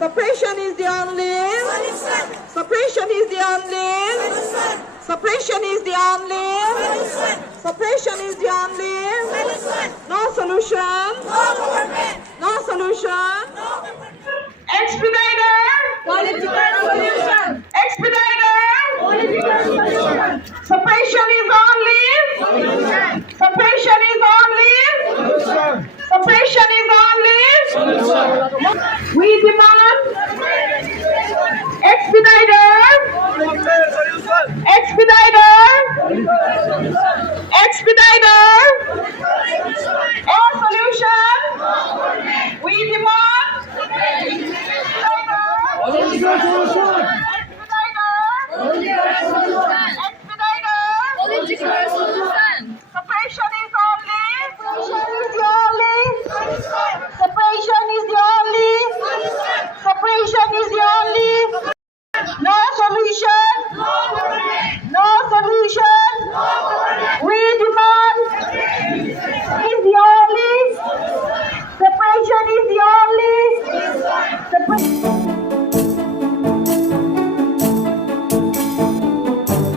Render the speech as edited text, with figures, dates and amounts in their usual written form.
Suppression is the only. Suppression is the only. Suppression is the only. Suppression is the only. No solution. No solution. Expediter. Political solution. Expediter. Political solution. Suppression is only. Suppression is only. Suppression is only. We demand expediter. Expediter. Expediter. All solution. We demand Separation is only. Separation is the only. Separation is the only. No solution. No solution. We demand is the only. Separation is the only.